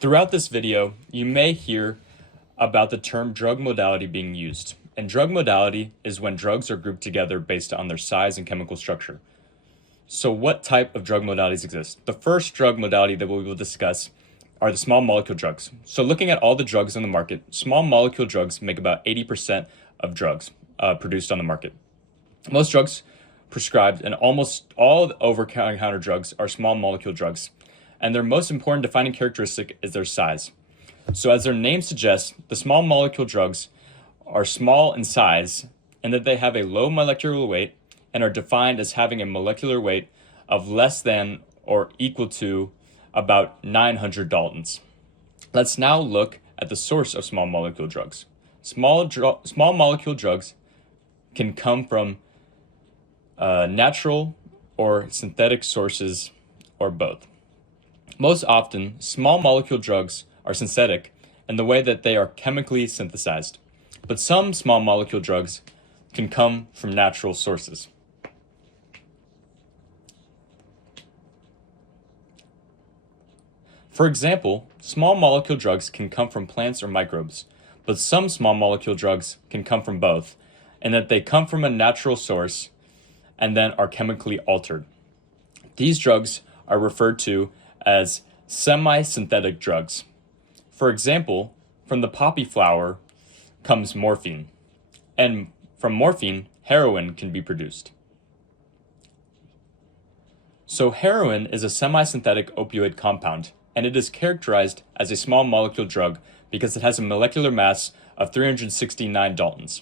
Throughout this video, you may hear about the term drug modality being used. And drug modality is when drugs are grouped together based on their size and chemical structure. So what type of drug modalities exist? The first drug modality that we will discuss are the small molecule drugs. So looking at all the drugs on the market, small molecule drugs make about 80% of drugs produced on the market. Most drugs prescribed and almost all the over-the-counter drugs are small molecule drugs. And their most important defining characteristic is their size. So as their name suggests, the small molecule drugs are small in size and that they have a low molecular weight and are defined as having a molecular weight of less than or equal to about 900 Daltons. Let's now look at the source of small molecule drugs. Small molecule drugs can come from natural or synthetic sources or both. Most often, small molecule drugs are synthetic in the way that they are chemically synthesized, but some small molecule drugs can come from natural sources. For example, small molecule drugs can come from plants or microbes, but some small molecule drugs can come from both, and that they come from a natural source and then are chemically altered. These drugs are referred to as semi-synthetic drugs. For example, from the poppy flower comes morphine, and from morphine, heroin can be produced. So heroin is a semi-synthetic opioid compound, and it is characterized as a small molecule drug because it has a molecular mass of 369 Daltons.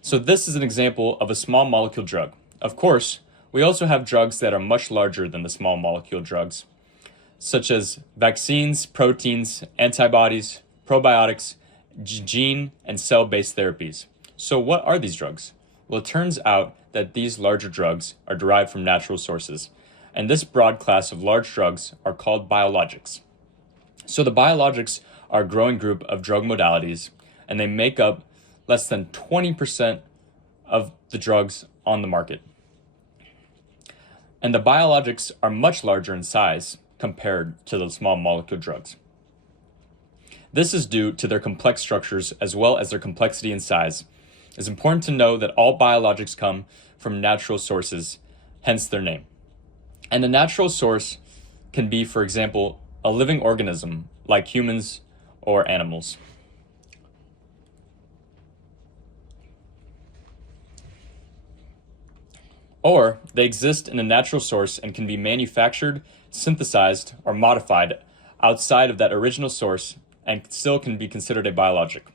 So this is an example of a small molecule drug. Of course, we also have drugs that are much larger than the small molecule drugs, such as vaccines, proteins, antibodies, probiotics, gene and cell-based therapies. So what are these drugs? Well, it turns out that these larger drugs are derived from natural sources, and this broad class of large drugs are called biologics. So the biologics are a growing group of drug modalities, and they make up less than 20% of the drugs on the market. And the biologics are much larger in size compared to the small molecule drugs. This is due to their complex structures as well as their complexity in size. It's important to know that all biologics come from natural sources, hence their name. And a natural source can be, for example, a living organism like humans or animals. Or they exist in a natural source and can be manufactured, synthesized, or modified outside of that original source and still can be considered a biologic.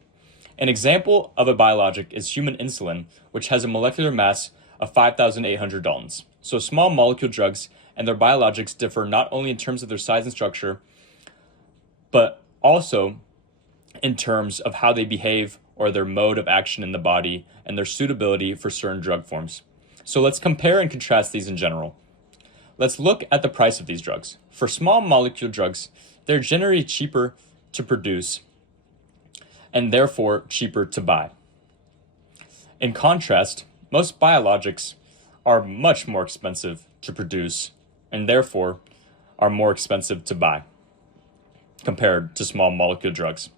An example of a biologic is human insulin, which has a molecular mass of 5,800 Daltons. So small molecule drugs and their biologics differ not only in terms of their size and structure, but also in terms of how they behave or their mode of action in the body and their suitability for certain drug forms. So let's compare and contrast these in general. Let's look at the price of these drugs. For small molecule drugs, they're generally cheaper to produce and therefore cheaper to buy. In contrast, most biologics are much more expensive to produce and therefore are more expensive to buy compared to small molecule drugs.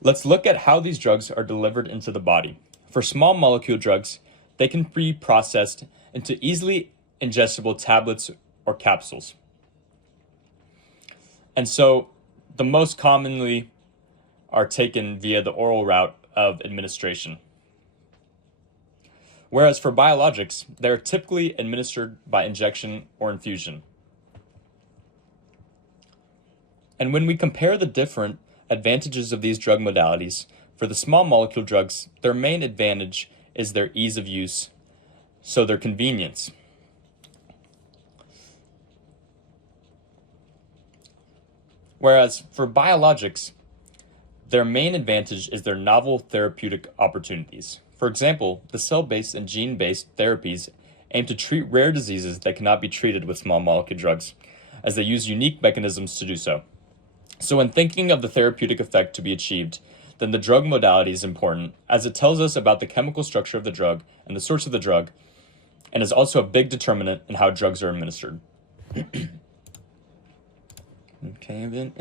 Let's look at how these drugs are delivered into the body. For small molecule drugs, they can be processed into easily ingestible tablets or capsules. And so the most commonly are taken via the oral route of administration. Whereas for biologics, they're typically administered by injection or infusion. And when we compare the different advantages of these drug modalities, for the small molecule drugs, their main advantage is their ease of use, so their convenience. Whereas for biologics, their main advantage is their novel therapeutic opportunities. For example, the cell-based and gene-based therapies aim to treat rare diseases that cannot be treated with small molecule drugs, as they use unique mechanisms to do so. So when thinking of the therapeutic effect to be achieved, then the drug modality is important, as it tells us about the chemical structure of the drug and the source of the drug, and is also a big determinant in how drugs are administered. Kevin.